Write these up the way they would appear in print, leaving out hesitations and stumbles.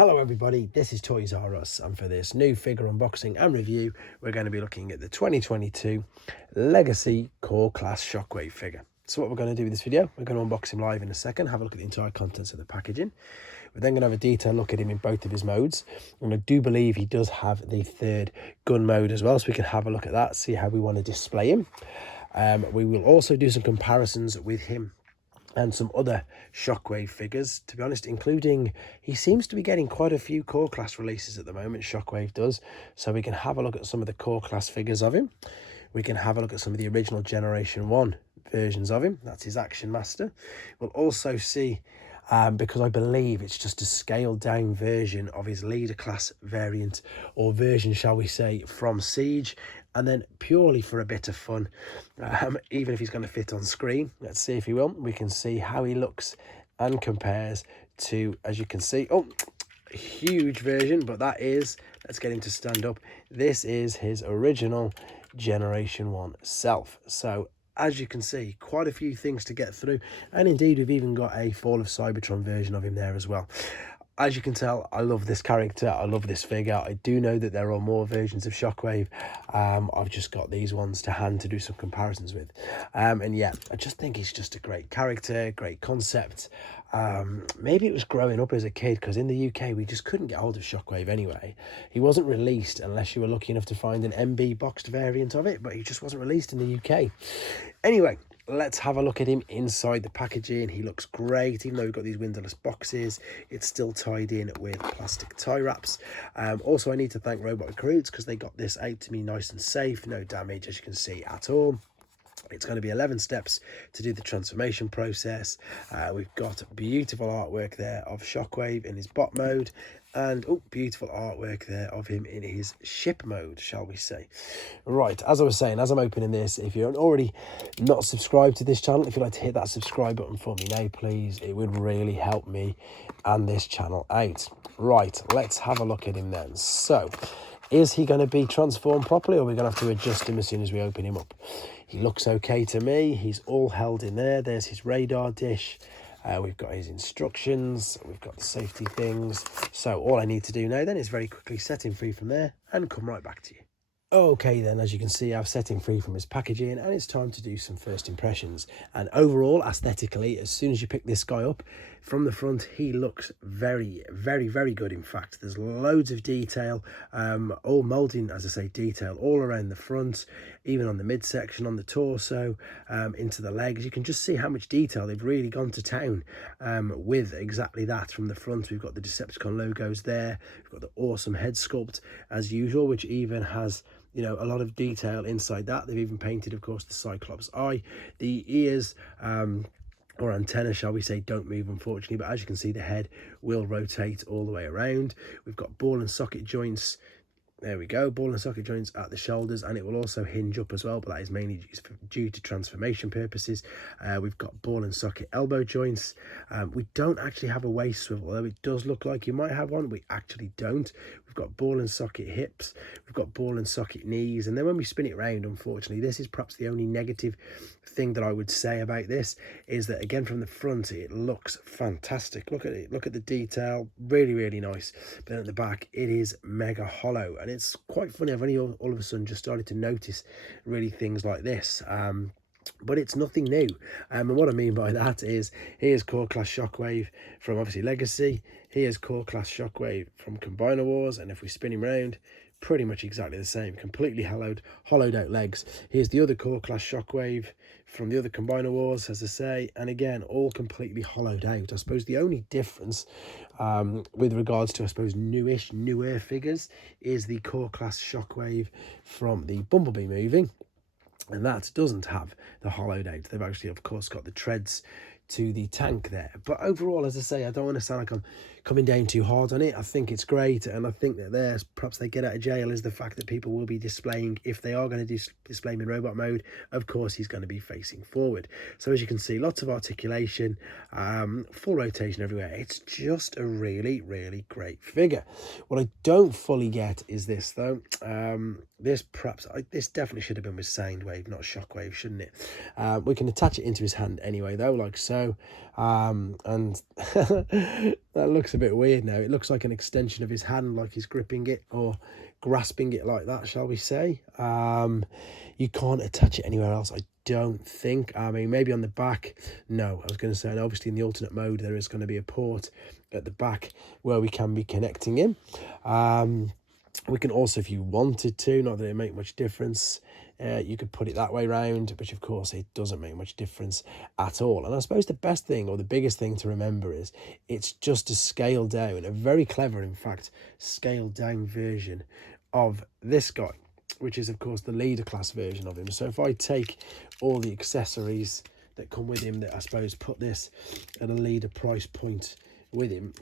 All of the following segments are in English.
Hello everybody, this is Toys R Us, and for this new figure unboxing and review, we're going to be looking at the 2022 Legacy Core Class Shockwave figure. So what we're going to do with this video, we're going to unbox him live in a second, have a look at the entire contents of the packaging. We're then going to have a detailed look at him in both of his modes, and I do believe he does have the third gun mode as well, so we can have a look at that, see how we want to display him. We will also do some comparisons with him and some other Shockwave figures, to be honest, including, he seems to be getting quite a few core class releases at the moment, Shockwave does, so we can have a look at some of the core class figures of him. We can have a look at some of the original Generation 1 versions of him, that's his Action Master. We'll also see, because I believe it's just a scaled down version of his leader class variant, or version, shall we say, from Seige. And then purely for a bit of fun, even if he's going to fit on screen, let's see if he will, we can see how he looks and compares to, as you can see, huge version, but that is, let's get him to stand up, this is his original Generation 1 self. So as you can see, quite a few things to get through, and indeed we've even got a Fall of Cybertron version of him there as well. As you can tell, I love this character, I love this figure. I do know that there are more versions of Shockwave. I've just got these ones to hand to do some comparisons with. And yeah, I just think he's just a great character, great concept. Maybe it was growing up as a kid, because in the UK, we just couldn't get hold of Shockwave anyway. He wasn't released unless you were lucky enough to find an MB boxed variant of it, but he just wasn't released in the UK. Anyway, let's have a look at him inside the packaging. He looks great, even though we've got these windowless boxes. It's still tied in with plastic tie wraps. Also, I need to thank Robot Recruits, because they got this out to me nice and safe, no damage, as you can see, at all. It's going to be 11 steps to do the transformation process. We've got beautiful artwork there of Shockwave in his bot mode, and beautiful artwork there of him in his ship mode, shall we say. Right, as I was saying, as I'm opening this, if you're already not subscribed to this channel, if you'd like to hit that subscribe button for me now, please, it would really help me and this channel out. Right, let's have a look at him then. So, is he going to be transformed properly, or are we going to have to adjust him as soon as we open him up? He looks okay to me. He's all held in there. There's his radar dish. We've got his instructions. We've got the safety things. So all I need to do now then is very quickly set him free from there and come right back to you. Okay then, as you can see, I've set him free from his packaging, and it's time to do some first impressions. And overall, aesthetically, as soon as you pick this guy up from the front, he looks very, very, very good. In fact, there's loads of detail, all molding, as I say, detail all around the front, even on the midsection, on the torso, into the legs. You can just see how much detail they've really gone to town with exactly that. From the front, we've got the Decepticon logos there. We've got the awesome head sculpt as usual, which even has, you know, a lot of detail inside that. They've even painted, of course, the Cyclops eye. The ears, or antenna, shall we say, don't move, unfortunately, but as you can see, the head will rotate all the way around. We've got ball and socket joints. There we go, ball and socket joints at the shoulders, and it will also hinge up as well, but that is mainly due to transformation purposes. We've got ball and socket elbow joints. We don't actually have a waist swivel, although it does look like you might have one. We actually don't. We've got ball and socket hips. We've got ball and socket knees, and then when we spin it round, unfortunately, this is perhaps the only negative thing that I would say about this, is that again from the front it looks fantastic. Look at it, look at the detail, really, really nice. But then at the back it is mega hollow, and it's quite funny. I've only all of a sudden just started to notice really things like this, but it's nothing new. And what I mean by that is, here's Core Class Shockwave from obviously Legacy, here's Core Class Shockwave from Combiner Wars, and if we spin him round, pretty much exactly the same, completely hollowed out legs. Here's the other Core Class Shockwave from the other Combiner Wars, as I say, and again, all completely hollowed out. I suppose the only difference with regards to, I suppose, newer figures is the Core Class Shockwave from the Bumblebee movie, and that doesn't have the hollowed out. They've actually, of course, got the treads to the tank there. But overall, as I say, I don't want to sound like I'm coming down too hard on it. I think it's great, and I think that there's perhaps they get out of jail is the fact that people will be displaying, if they are going to display him in robot mode, of course he's going to be facing forward. So as you can see, lots of articulation, full rotation everywhere. It's just a really, really great figure. What I don't fully get is this though. This definitely should have been with Soundwave, not Shockwave, shouldn't it? We can attach it into his hand anyway though, like so. so. And that looks a bit weird now. It looks like an extension of his hand, like he's gripping it or grasping it like that, shall we say. You can't attach it anywhere else, I don't think. I mean, maybe on the back. No, I was going to say, and obviously in the alternate mode there is going to be a port at the back where we can be connecting in. We can also, if you wanted to, not that it make much difference, you could put it that way round, which of course it doesn't make much difference at all. And I suppose the best thing, or the biggest thing to remember, is it's just a scaled down, a very clever, in fact, scaled down version of this guy, which is of course the leader class version of him. So if I take all the accessories that come with him, that I suppose put this at a leader price point with him,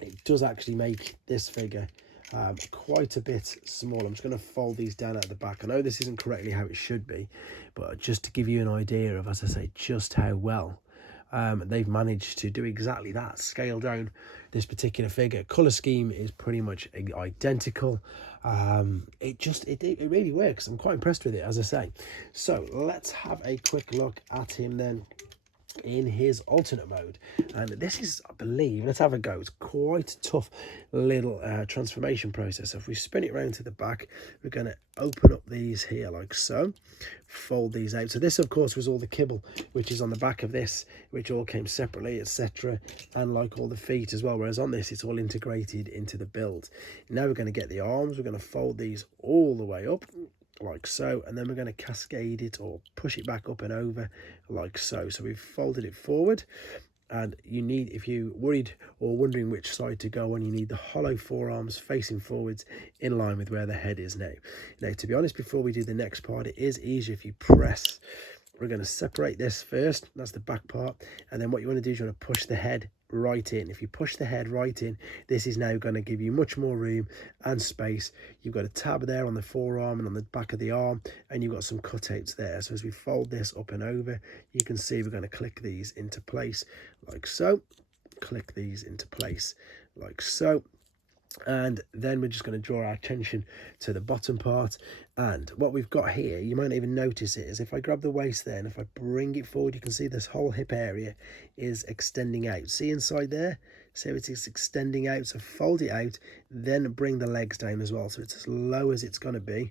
it does actually make this figure quite a bit small. I'm just going to fold these down at the back. I know this isn't correctly how it should be, but just to give you an idea of, as I say, just how well they've managed to do exactly that, scale down this particular figure. Color scheme is pretty much identical. It really works. I'm quite impressed with it, as I say. So let's have a quick look at him then in his alternate mode. And this is, I believe, let's have a go, it's quite a tough little transformation process. So if we spin it around to the back, we're going to open up these here like so, fold these out. So this of course was all the kibble which is on the back of this, which all came separately, etc., and like all the feet as well, whereas on this it's all integrated into the build. Now we're going to get the arms, we're going to fold these all the way up like so, and then we're going to cascade it or push it back up and over like so. So we've folded it forward, and you need, if you're worried or wondering which side to go on, you need the hollow forearms facing forwards in line with where the head is now. Now, to be honest, before we do the next part, it is easier if you press. We're going to separate this first, that's the back part, and then what you want to do is you want to push the head right in. If you push the head right in, this is now going to give you much more room and space. You've got a tab there on the forearm and on the back of the arm, and you've got some cutouts there. So as we fold this up and over, you can see we're going to click these into place like so, click these into place like so. And then we're just going to draw our attention to the bottom part, and what we've got here, you might not even notice it, is if I grab the waist there and if I bring it forward, you can see this whole hip area is extending out. See inside there? So it is extending out. So fold it out, then bring the legs down as well, so it's as low as it's going to be.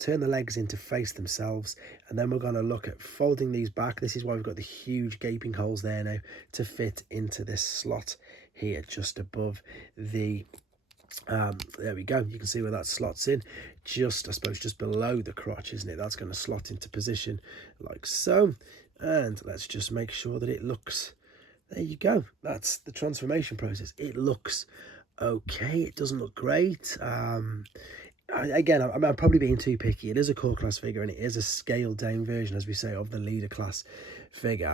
Turn the legs in to face themselves, and then we're going to look at folding these back. This is why we've got the huge gaping holes there now to fit into this slot here just above the there we go. You can see where that slots in, just, I suppose, just below the crotch, isn't it? That's going to slot into position like so. And let's just make sure that it looks, there you go, that's the transformation process. It looks okay, it doesn't look great. Again, I'm probably being too picky. It is a core class figure, and it is a scaled down version, as we say, of the leader class figure.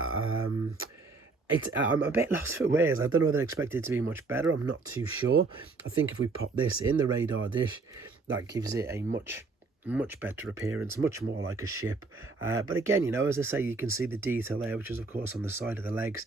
I'm a bit lost for words. I don't know whether I expect it to be much better. I'm not too sure. I think if we pop this in the radar dish, that gives it a much better appearance, much more like a ship. But again, you know, as I say, you can see the detail there, which is of course on the side of the legs.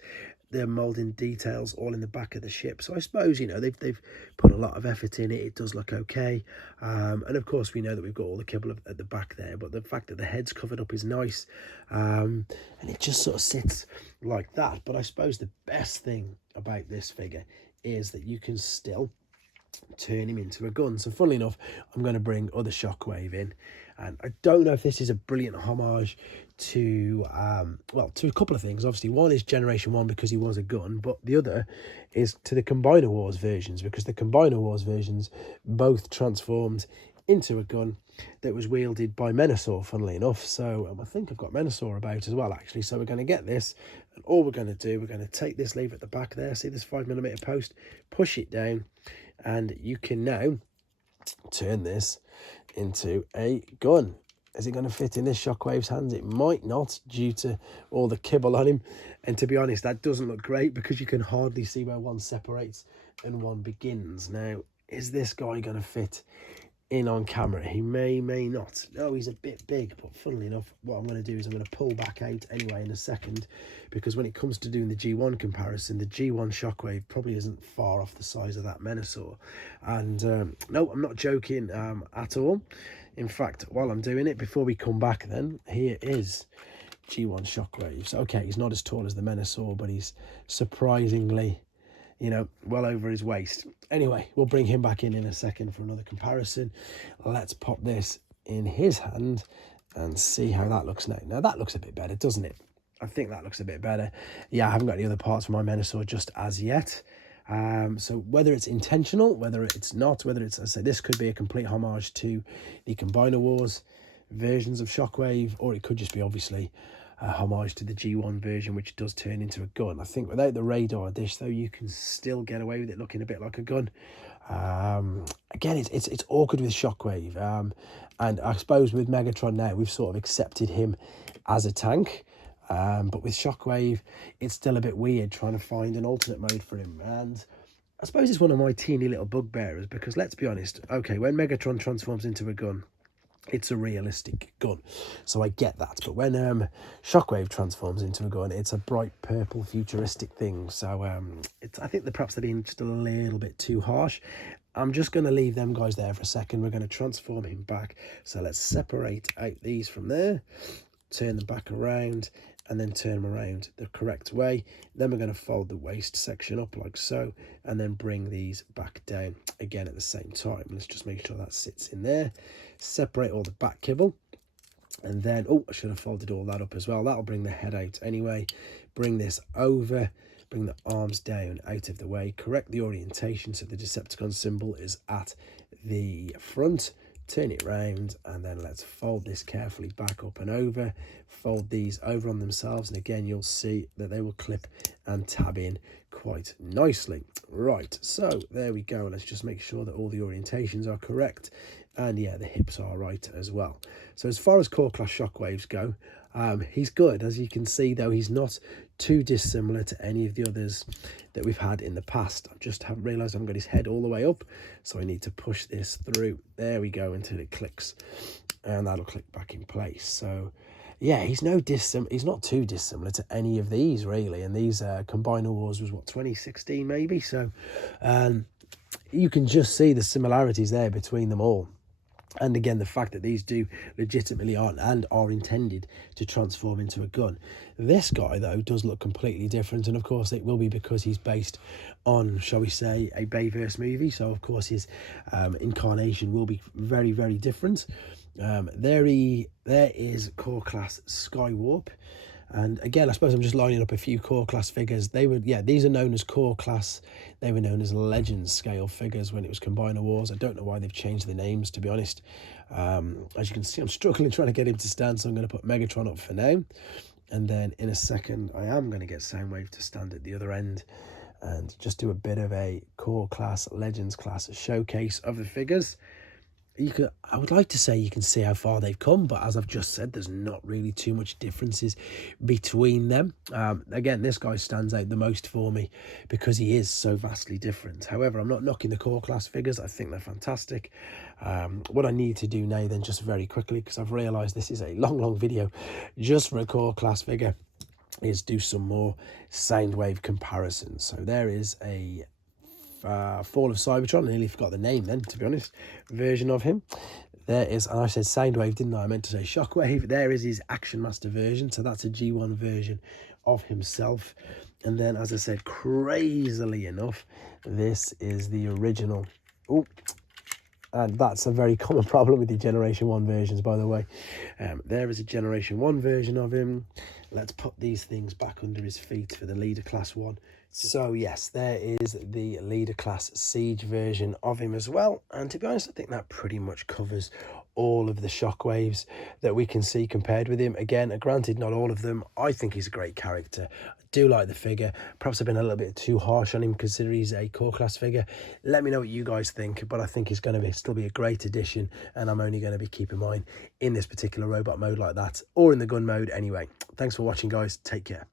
The moulding details all in the back of the ship. So I suppose, you know, they've put a lot of effort in it. It does look okay. And of course we know that we've got all the kibble at the back there, but the fact that the head's covered up is nice. And it just sort of sits like that. But I suppose the best thing about this figure is that you can still turn him into a gun. So funnily enough, I'm going to bring other Shockwave in, and I don't know if this is a brilliant homage to well, to a couple of things. Obviously, one is Generation 1 because he was a gun, but the other is to the Combiner Wars versions, because the Combiner Wars versions both transformed into a gun that was wielded by Menasor, funnily enough. So I think I've got Menasor about as well, actually. So we're going to get this, and all we're going to do, we're going to take this lever at the back there, see this 5mm post, push it down, and you can now turn this into a gun. Is it going to fit in this Shockwave's hands? It might not, due to all the kibble on him. And to be honest, that doesn't look great, because you can hardly see where one separates and one begins. Now, is this guy going to fit in on camera? He may not. No, he's a bit big, but funnily enough, what I'm going to do is I'm going to pull back out anyway in a second, because when it comes to doing the G1 comparison, the G1 Shockwave probably isn't far off the size of that Menasor. And no, I'm not joking at all. In fact, while I'm doing it, before we come back then, here is G1 Shockwaves. Okay, he's not as tall as the Menasor, but he's surprisingly, you know, well over his waist. Anyway, we'll bring him back in a second for another comparison. Let's pop this in his hand and see how that looks now. Now, that looks a bit better, doesn't it? I think that looks a bit better. Yeah, I haven't got any other parts for my Menasor just as yet. So whether it's intentional, whether it's not, whether it's, as I say, this could be a complete homage to the Combiner Wars versions of Shockwave, or it could just be obviously a homage to the G1 version, which does turn into a gun. I think without the radar dish, though, you can still get away with it looking a bit like a gun. Again, it's awkward with Shockwave, and I suppose with Megatron now, we've sort of accepted him as a tank. But with Shockwave, it's still a bit weird trying to find an alternate mode for him. And I suppose it's one of my teeny little bugbearers, because let's be honest, okay, when Megatron transforms into a gun, it's a realistic gun, so I get that. But when Shockwave transforms into a gun, it's a bright purple futuristic thing. So I think that perhaps they're being just a little bit too harsh. I'm just going to leave them guys there for a second. We're going to transform him back. So let's separate out these from there, turn them back around, and then turn them around the correct way. Then we're going to fold the waist section up like so, and then bring these back down again at the same time. Let's just make sure that sits in there. Separate all the back kibble, and then, oh, I should have folded all that up as well. That'll bring the head out anyway. Bring this over, bring the arms down out of the way, correct the orientation so the Decepticon symbol is at the front. Turn it round, and then let's fold this carefully back up and over, fold these over on themselves, and again you'll see that they will clip and tab in quite nicely. Right, so there we go. Let's just make sure that all the orientations are correct, and yeah, the hips are right as well. So as far as core class Shockwaves go, he's good. As you can see, though, he's not too dissimilar to any of the others that we've had in the past. I just haven't realised I haven't got his head all the way up, so I need to push this through. There we go, until it clicks, and that'll click back in place. So yeah, he's not too dissimilar to any of these really. And these Combiner Wars was what, 2016 maybe. So you can just see the similarities there between them all. And again, the fact that these do legitimately are intended to transform into a gun. This guy, though, does look completely different. And, of course, it will be because he's based on, shall we say, a Bayverse movie. So, of course, his incarnation will be very, very different. There is Core Class Skywarp. And again, I suppose I'm just lining up a few core class figures. These are known as core class. They were known as Legends scale figures when it was Combiner Wars. I don't know why they've changed the names, to be honest. As you can see, I'm struggling trying to get him to stand, so I'm going to put Megatron up for now. And then in a second, I am going to get Soundwave to stand at the other end and just do a bit of a core class, Legends class showcase of the figures. I would like to say you can see how far they've come, but as I've just said, there's not really too much differences between them. Again, this guy stands out the most for me because he is so vastly different. However, I'm not knocking the core class figures. I think they're fantastic. What I need to do now then, just very quickly, because I've realised this is a long video just for a core class figure, is do some more Soundwave comparisons. So there is a Fall of Cybertron, I nearly forgot the name then, to be honest, version of him. There is, and I said Soundwave, didn't I? I meant to say Shockwave. There is his Action Master version, so that's a G1 version of himself. And then, as I said, crazily enough, this is the original. Oh, and that's a very common problem with the Generation 1 versions, by the way. There is a Generation 1 version of him. Let's put these things back under his feet for the Leader Class 1. So yes, there is the Leader Class Siege version of him as well. And to be honest, I think that pretty much covers all of the Shockwaves that we can see compared with him. Again, granted, not all of them. I think he's a great character. I do like the figure. Perhaps I've been a little bit too harsh on him considering he's a core class figure. Let me know what you guys think, but I think he's going to still be a great addition, and I'm only going to be keeping mine in this particular robot mode like that, or in the gun mode anyway. Thanks for watching, guys. Take care.